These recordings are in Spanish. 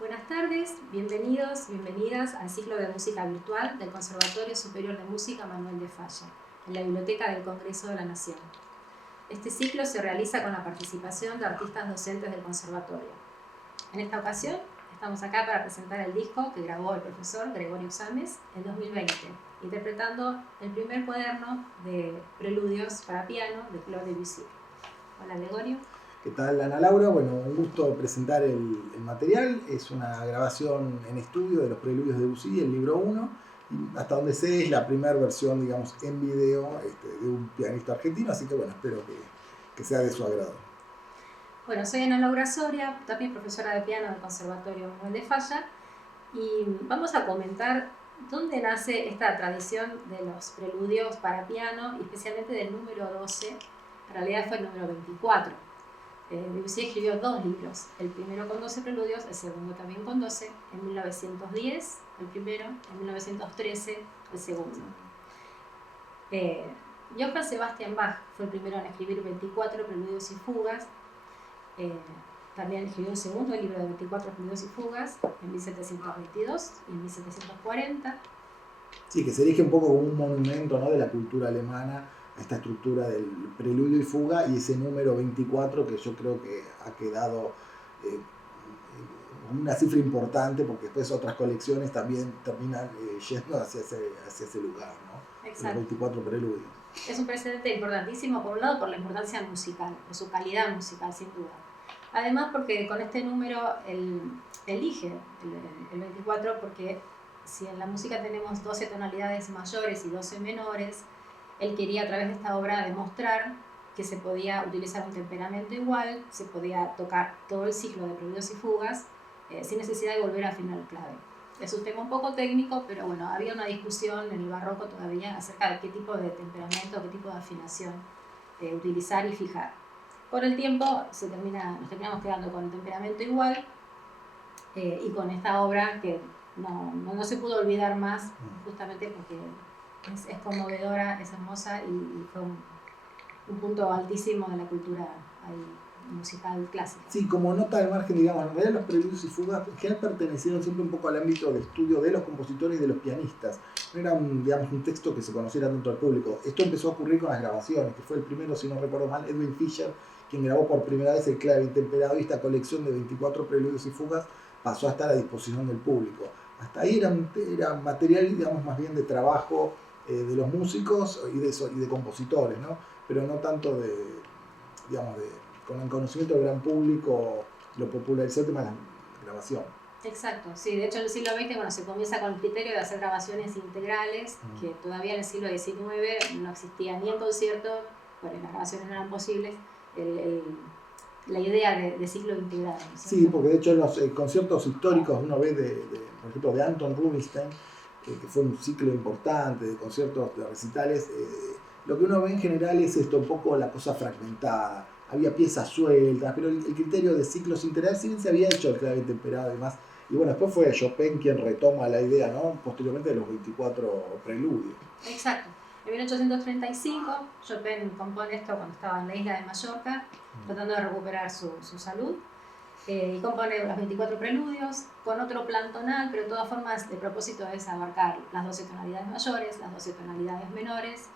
Buenas tardes, bienvenidos, bienvenidas al ciclo de música virtual del Conservatorio Superior de Música Manuel de Falla, en la Biblioteca del Congreso de la Nación. Este ciclo se realiza con la participación de artistas docentes del conservatorio. En esta ocasión, estamos acá para presentar el disco que grabó el profesor Gregorio Sámez en 2020, interpretando el primer cuaderno de preludios para piano de Claude Debussy. Hola, Gregorio. ¿Qué tal, Ana Laura? Bueno, un gusto presentar el material. Es una grabación en estudio de los preludios de Debussy, el libro 1. Y hasta donde sé es la primera versión, digamos, en video de un pianista argentino. Así que bueno, espero que sea de su agrado. Bueno, soy Ana Laura Soria, también profesora de piano del Conservatorio Manuel de Falla. Y vamos a comentar dónde nace esta tradición de los preludios para piano, y especialmente del número 12. En realidad fue el número 24. Debussy escribió 2 libros, el primero con 12 preludios, el segundo también con 12, en 1910 el primero, en 1913 el segundo. Johann Sebastian Bach fue el primero en escribir 24 preludios y fugas. También escribió un segundo libro de 24 preludios y fugas en 1722 y en 1740. Sí, que se erige un poco como un monumento, ¿no?, de la cultura alemana a esta estructura del preludio y fuga, y ese número 24 que yo creo que ha quedado una cifra importante, porque después otras colecciones también terminan yendo hacia ese lugar, ¿no? Exacto. Los 24 preludios. Es un precedente importantísimo, por un lado por la importancia musical, por su calidad musical sin duda. Además porque con este número él elige el 24, porque si en la música tenemos 12 tonalidades mayores y 12 menores, él quería a través de esta obra demostrar que se podía utilizar un temperamento igual, se podía tocar todo el ciclo de preludios y fugas sin necesidad de volver a afinar el clave. Es un tema un poco técnico, pero bueno, había una discusión en el barroco todavía acerca de qué tipo de temperamento, qué tipo de afinación utilizar y fijar. Con el tiempo nos terminamos quedando con el temperamento igual y con esta obra que no se pudo olvidar más, justamente porque es conmovedora, es hermosa y fue un punto altísimo de la cultura musical clásica. Sí, como nota al margen, digamos, en realidad los preludios y fugas en general pertenecieron siempre un poco al ámbito de estudio de los compositores y de los pianistas. No era un texto que se conociera tanto al público. Esto empezó a ocurrir con las grabaciones, que fue el primero, si no recuerdo mal, Edwin Fischer, quien grabó por primera vez el clave intemperado, y esta colección de 24 preludios y fugas pasó a estar a disposición del público. Hasta ahí era material, digamos, más bien de trabajo de los músicos y de compositores, ¿no? Pero no tanto con el conocimiento del gran público, lo popularizó el tema de la grabación. Exacto, sí, de hecho en el siglo XX se comienza con el criterio de hacer grabaciones integrales, que todavía en el siglo XIX no existía ni en concierto, porque las grabaciones no eran posibles, la idea de ciclo integrado, ¿no? Sí, porque de hecho en los conciertos históricos uno ve, por ejemplo, de Anton Rubinstein, que fue un ciclo importante de conciertos, de recitales, lo que uno ve en general es un poco la cosa fragmentada. Había piezas sueltas, pero el criterio de ciclos integrales, si bien se había hecho el clave temperado y demás, y bueno, después fue Chopin quien retoma la idea, ¿no?, posteriormente de los 24 preludios. Exacto. En 1835 Chopin compone esto cuando estaba en la isla de Mallorca, tratando de recuperar su salud, y compone los 24 preludios con otro plan tonal, pero de todas formas el propósito es abarcar las 12 tonalidades mayores, las 12 tonalidades menores.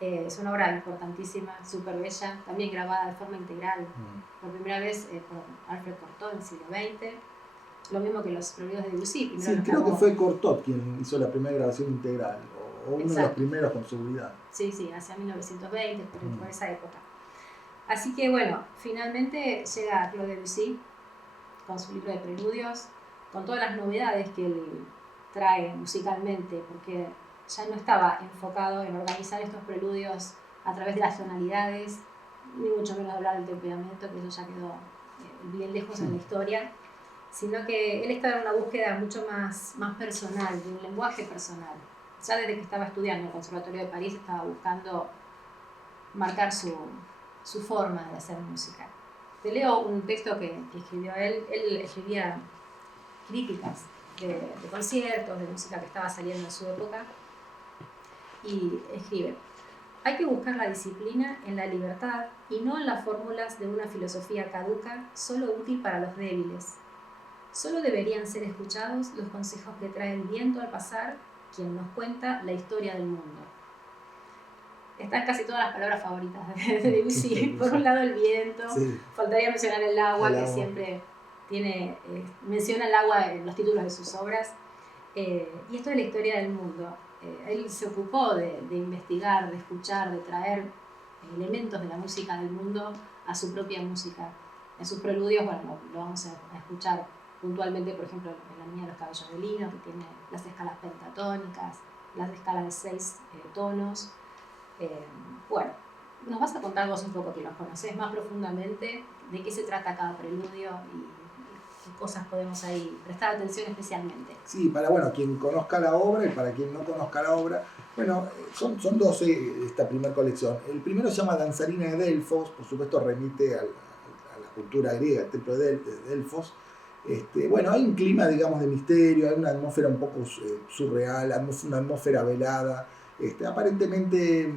Es una obra importantísima, súper bella, también grabada de forma integral por primera vez por Alfred Cortot en el siglo XX. Lo mismo que los preludios de Debussy. Sí, creo que fue Cortot quien hizo la primera grabación integral, o uno de los primeros con seguridad. Sí, hacia 1920, por esa época. Así que bueno, finalmente llega Claude Debussy con su libro de preludios, con todas las novedades que él trae musicalmente, porque ya no estaba enfocado en organizar estos preludios a través de las tonalidades, ni mucho menos hablar del temperamento, que eso ya quedó bien lejos en la historia, sino que él estaba en una búsqueda mucho más personal, de un lenguaje personal. Ya desde que estaba estudiando en el Conservatorio de París estaba buscando marcar su forma de hacer música. Te leo un texto que escribió él. Él escribía críticas de conciertos, de música que estaba saliendo en su época, y escribe: hay que buscar la disciplina en la libertad y no en las fórmulas de una filosofía caduca, solo útil para los débiles. Solo deberían ser escuchados los consejos que trae el viento al pasar, quien nos cuenta la historia del mundo. Están casi todas las palabras favoritas de Debussy. Por un lado el viento, Sí. faltaría mencionar el agua, El que agua. siempre tiene, menciona el agua en los títulos de sus obras. Y esto de la historia del mundo. Él se ocupó de investigar, de escuchar, de traer elementos de la música del mundo a su propia música. En sus preludios, bueno, lo vamos a escuchar puntualmente, por ejemplo, en La Niña de los Cabellos de Lino, que tiene las escalas pentatónicas, las escalas de 6 tonos. Bueno, nos vas a contar vos un poco, que los conocés más profundamente, de qué se trata cada preludio y qué cosas podemos ahí prestar atención especialmente. Sí, para quien conozca la obra y para quien no conozca la obra, son 12 esta primera colección. El primero se llama Danzarina de Delfos, por supuesto remite a la cultura griega, el templo de Delfos. Hay un clima, digamos, de misterio, hay una atmósfera un poco surreal, una atmósfera velada, aparentemente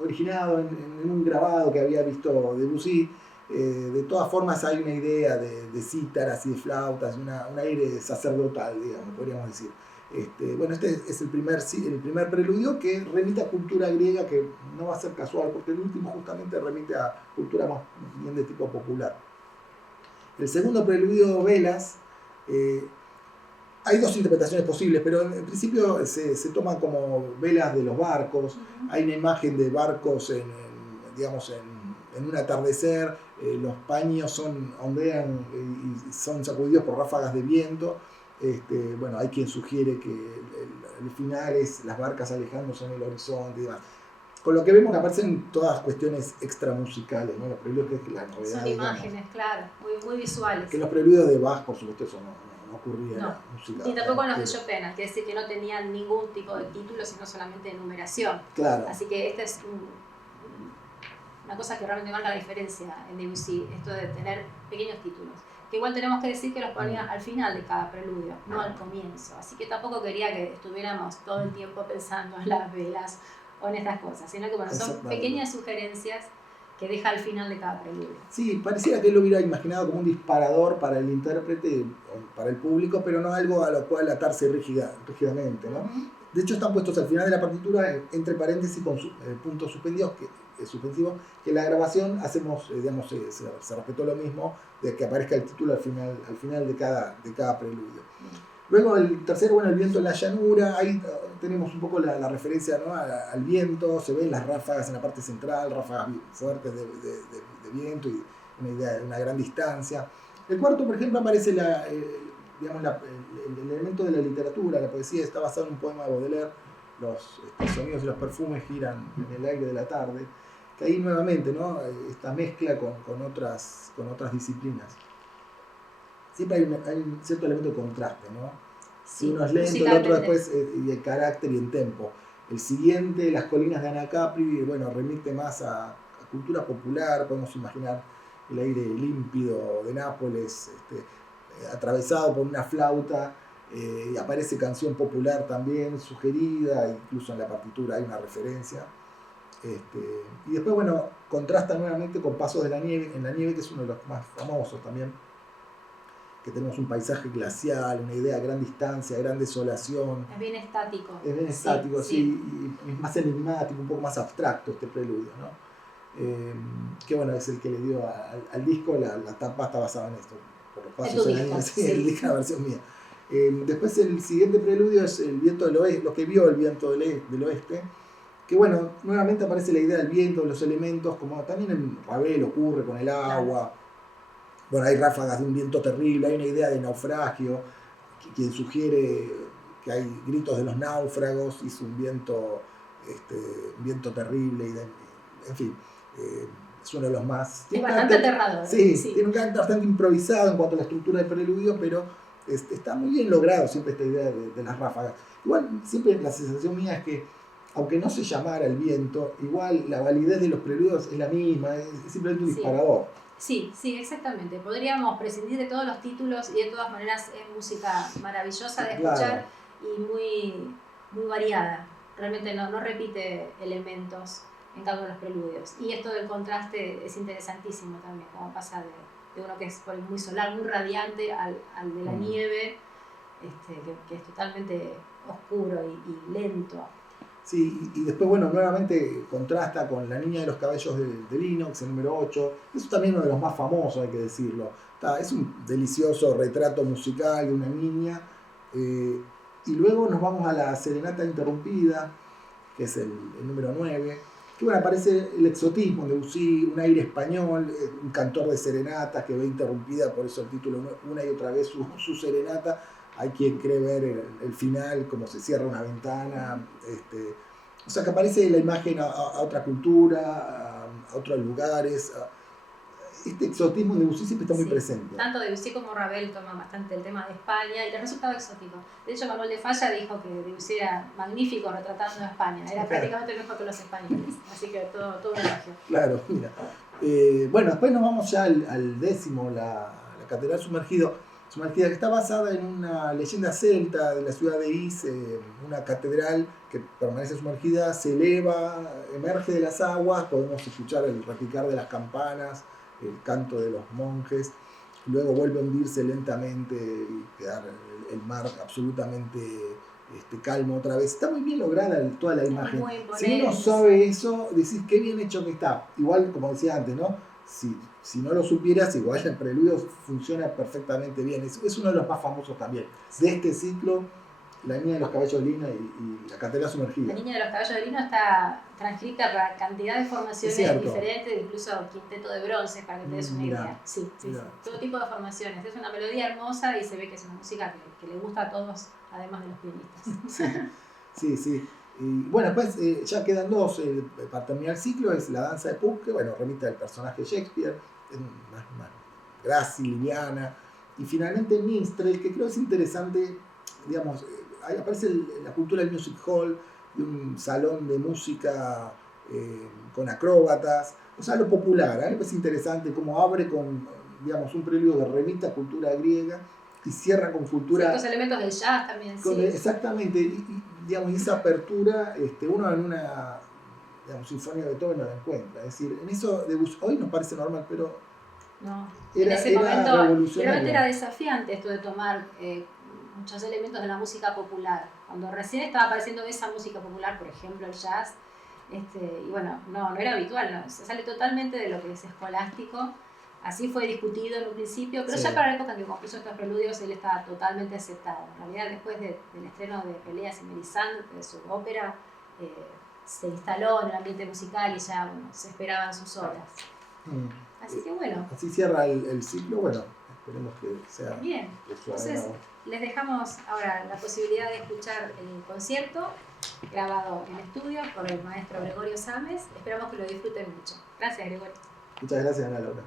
originado en un grabado que había visto Debussy. De todas formas hay una idea de cítaras y de flautas, un aire sacerdotal, digamos, podríamos decir. Este es el primer preludio que remite a cultura griega, que no va a ser casual, porque el último justamente remite a cultura más bien de tipo popular. El segundo preludio, Velas, hay dos interpretaciones posibles, pero en principio se toman como velas de los barcos. Hay una imagen de barcos en un atardecer, los paños ondean y son sacudidos por ráfagas de viento. Hay quien sugiere que el final es las barcas alejándose en el horizonte y demás. Con lo que vemos que aparecen todas cuestiones extramusicales, ¿no? Los preludios, que es la novedad. Son imágenes, claro, muy visuales. Que los preludios de Bach, por supuesto, eso no ocurría en la música. Y tampoco en los de Chopin, quiere decir que no tenían ningún tipo de título, sino solamente de numeración. Claro. Así que esta es una cosa que realmente marca la diferencia en Debussy, esto de tener pequeños títulos. Que igual tenemos que decir que los ponía al final de cada preludio, no al comienzo. Así que tampoco quería que estuviéramos todo el tiempo pensando en las velas o en estas cosas, sino que son pequeñas sugerencias que deja al final de cada preludio. Sí, pareciera que él lo hubiera imaginado como un disparador para el intérprete, para el público, pero no algo a lo cual atarse rígidamente, ¿no? De hecho, están puestos al final de la partitura, entre paréntesis, con puntos suspensivos, que la grabación hacemos, se respetó lo mismo, de que aparezca el título al final de cada preludio. Luego el tercero, el viento en la llanura. Ahí tenemos un poco la referencia, ¿no?, al viento. Se ven las ráfagas en la parte central, ráfagas fuertes de viento y una idea de una gran distancia. El cuarto, por ejemplo, aparece el elemento de la literatura. La poesía está basada en un poema de Baudelaire. Los sonidos y los perfumes giran en el aire de la tarde. Que ahí nuevamente, ¿no?, esta mezcla con otras disciplinas. Siempre hay un cierto elemento de contraste, ¿no? Si uno es lento, el otro después, y el carácter y el tempo. El siguiente, Las colinas de Anacapri, remite más a cultura popular. Podemos imaginar el aire límpido de Nápoles, atravesado por una flauta, y aparece canción popular también sugerida, incluso en la partitura hay una referencia. Y después, contrasta nuevamente con Pasos de la Nieve, en la nieve, que es uno de los más famosos también, que tenemos un paisaje glacial, una idea a gran distancia, gran desolación. Es bien estático. Es bien estático, sí, y es más enigmático, un poco más abstracto este preludio, ¿no? Que es el que le dio al disco, la tapa está basada en esto, por los Pasos de la Nieve, el disco, la versión mía. Después el siguiente preludio es El viento del oeste, lo que vio el viento del oeste, que nuevamente aparece la idea del viento, de los elementos, como también en Ravel ocurre con el agua. Hay ráfagas de un viento terrible, hay una idea de naufragio, quien sugiere que hay gritos de los náufragos, y es un viento terrible, en fin, es uno de los más... Es bastante aterrador. Sí, tiene un carácter bastante improvisado en cuanto a la estructura del preludio, pero está muy bien logrado siempre esta idea de las ráfagas. Igual, siempre la sensación mía es que, aunque no se llamara el viento, igual la validez de los preludios es la misma, es simplemente un disparador. Sí, exactamente. Podríamos prescindir de todos los títulos y de todas maneras es música maravillosa de escuchar, y muy variada. Realmente no repite elementos, en cambio, los preludios. Y esto del contraste es interesantísimo también, como pasa de uno que es por ahí muy solar, muy radiante, al de la nieve, que es totalmente oscuro y lento. Sí, y después, bueno, nuevamente contrasta con La niña de los cabellos de Linux, el número 8. Es también uno de los más famosos, hay que decirlo. Es un delicioso retrato musical de una niña. Y luego nos vamos a La serenata interrumpida, que es el número 9. Que bueno, aparece el exotismo de Debussy, un aire español, un cantor de serenatas que ve interrumpida, por eso el título, una y otra vez su serenata. Hay quien cree ver el final, como se cierra una ventana. O sea, que aparece la imagen a otra cultura, a otros lugares. Este exotismo de Debussy siempre está muy presente. Tanto Debussy como Ravel toman bastante el tema de España y le resultaba exótico. De hecho, Manuel de Falla dijo que Debussy era magnífico retratando a España. Era prácticamente mejor que los españoles. Así que todo un elogio. Claro, mira. Bueno, después nos vamos ya al décimo, la Catedral Sumergida, que está basada en una leyenda celta de la ciudad de Is, una catedral que permanece sumergida, se eleva, emerge de las aguas, podemos escuchar el repicar de las campanas, el canto de los monjes, luego vuelve a hundirse lentamente y quedar el mar absolutamente calmo otra vez. Está muy bien lograda toda la imagen. Si uno sabe eso, decís qué bien hecho que está. Igual, como decía antes, ¿no? Si no lo supieras, igual el preludio funciona perfectamente bien. Es uno de los más famosos también. De este ciclo, La niña de los cabellos de lino y La catedral sumergida. La niña de los cabellos de lino está transcrita para cantidad de formaciones diferentes, incluso quinteto de bronce, para que te des una idea. Sí. Todo tipo de formaciones. Es una melodía hermosa y se ve que es una música que le gusta a todos, además de los pianistas. Sí. Y bueno, pues ya quedan dos para terminar el ciclo. Es La danza de Puck, que bueno, remite al personaje Shakespeare, es más grácil, liviana. Y finalmente Minstrel, que creo es interesante, digamos, ahí aparece la cultura del music hall, de un salón de música con acróbatas, o sea, lo popular. A mí me parece interesante cómo abre con, digamos, un preludio que remite a cultura griega y cierra con cultura... Ciertos elementos del jazz también, Exactamente, digamos, esa apertura, uno en una, digamos, sinfonía de Beethoven no la encuentra. Es decir, en eso de hoy nos parece normal, pero no, en ese momento realmente era desafiante esto de tomar muchos elementos de la música popular. Cuando recién estaba apareciendo esa música popular, por ejemplo el jazz, y bueno, no era habitual, se sale totalmente de lo que es escolástico. Así fue discutido en un principio, pero ya para la época en que compuso estos preludios él estaba totalmente aceptado. En realidad, después del estreno de Peleas y Melisande, de su ópera, se instaló en el ambiente musical y ya se esperaban sus obras. Así que bueno. Así cierra el ciclo, bueno, esperemos que sea... Bien, entonces les dejamos ahora la posibilidad de escuchar el concierto grabado en estudio por el maestro Gregorio Sámez. Esperamos que lo disfruten mucho. Gracias, Gregorio. Muchas gracias, Ana Laura.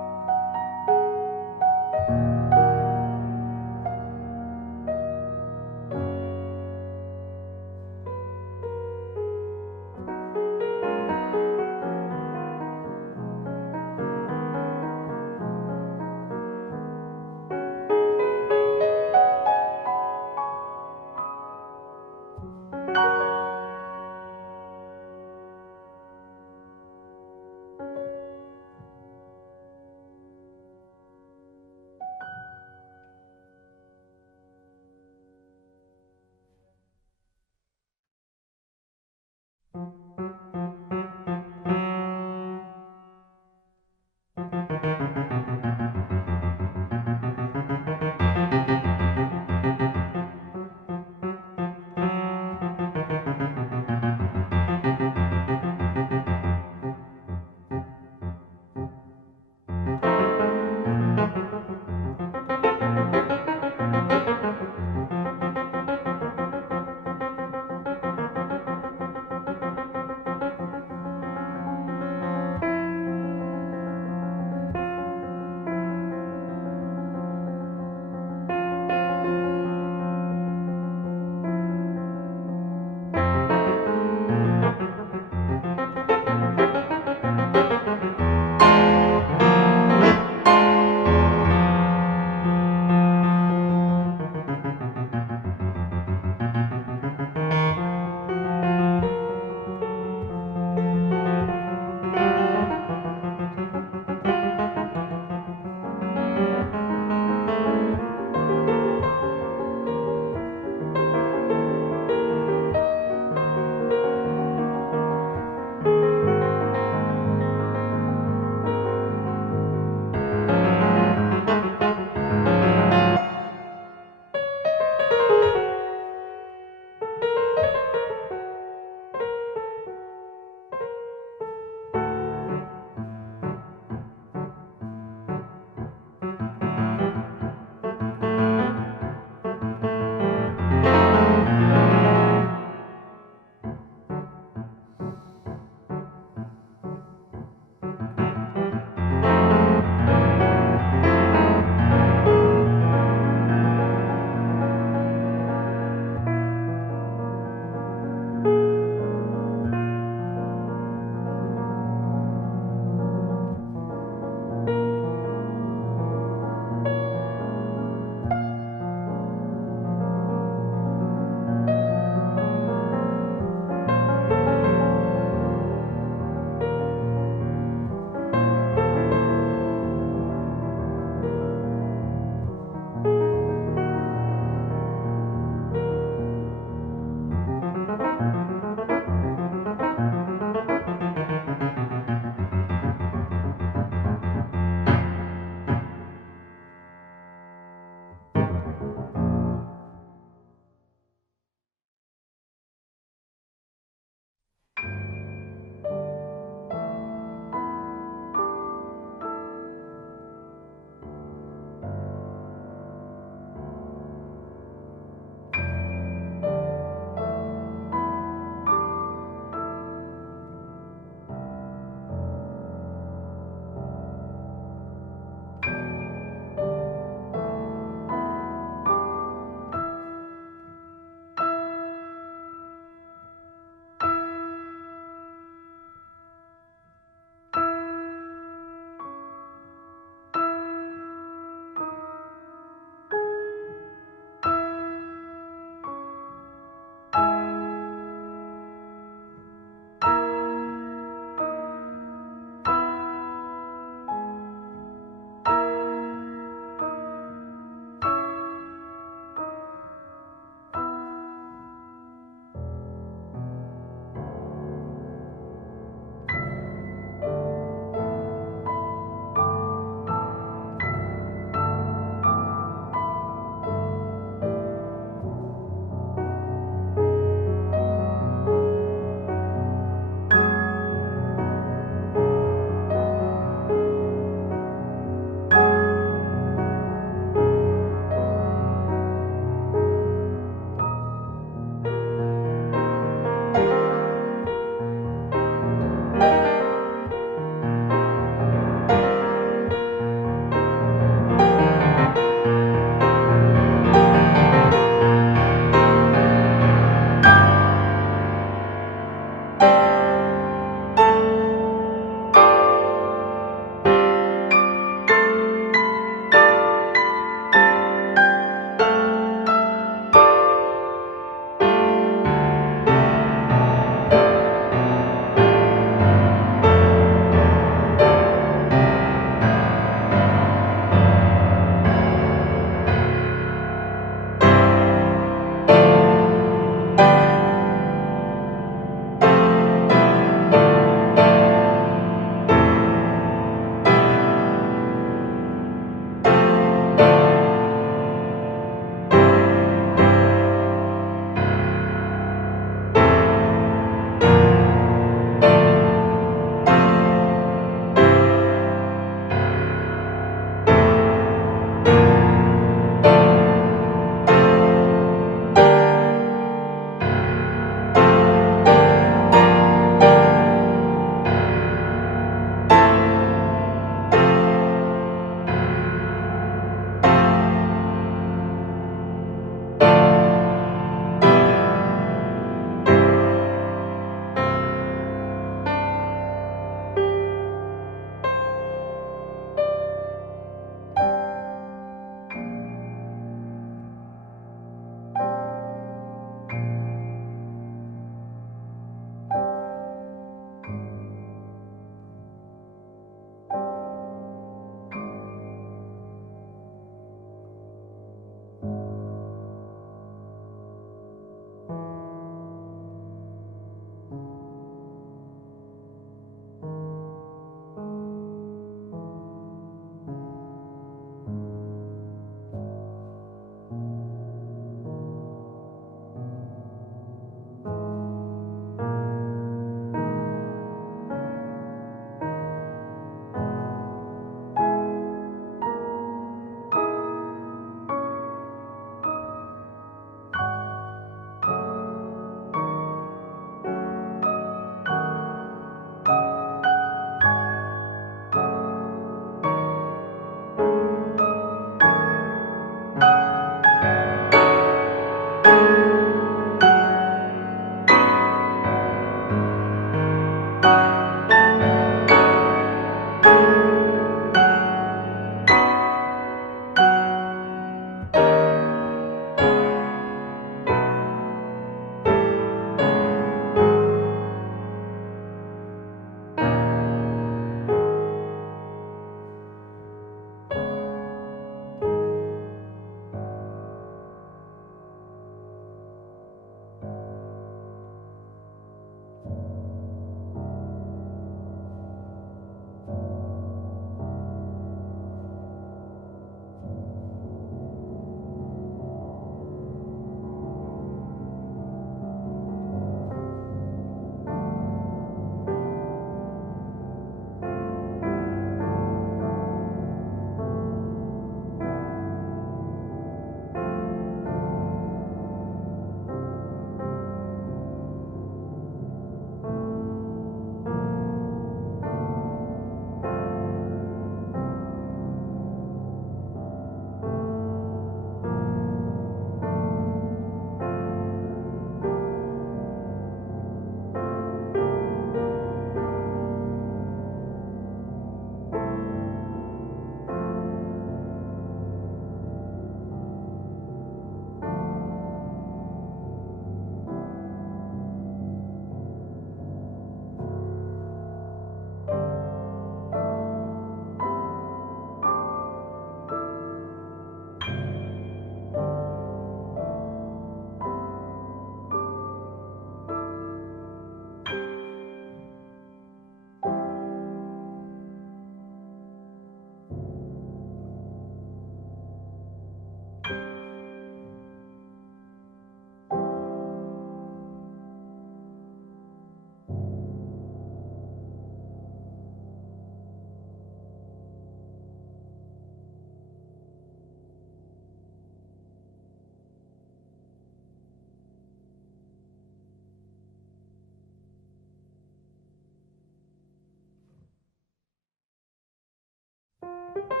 Chao.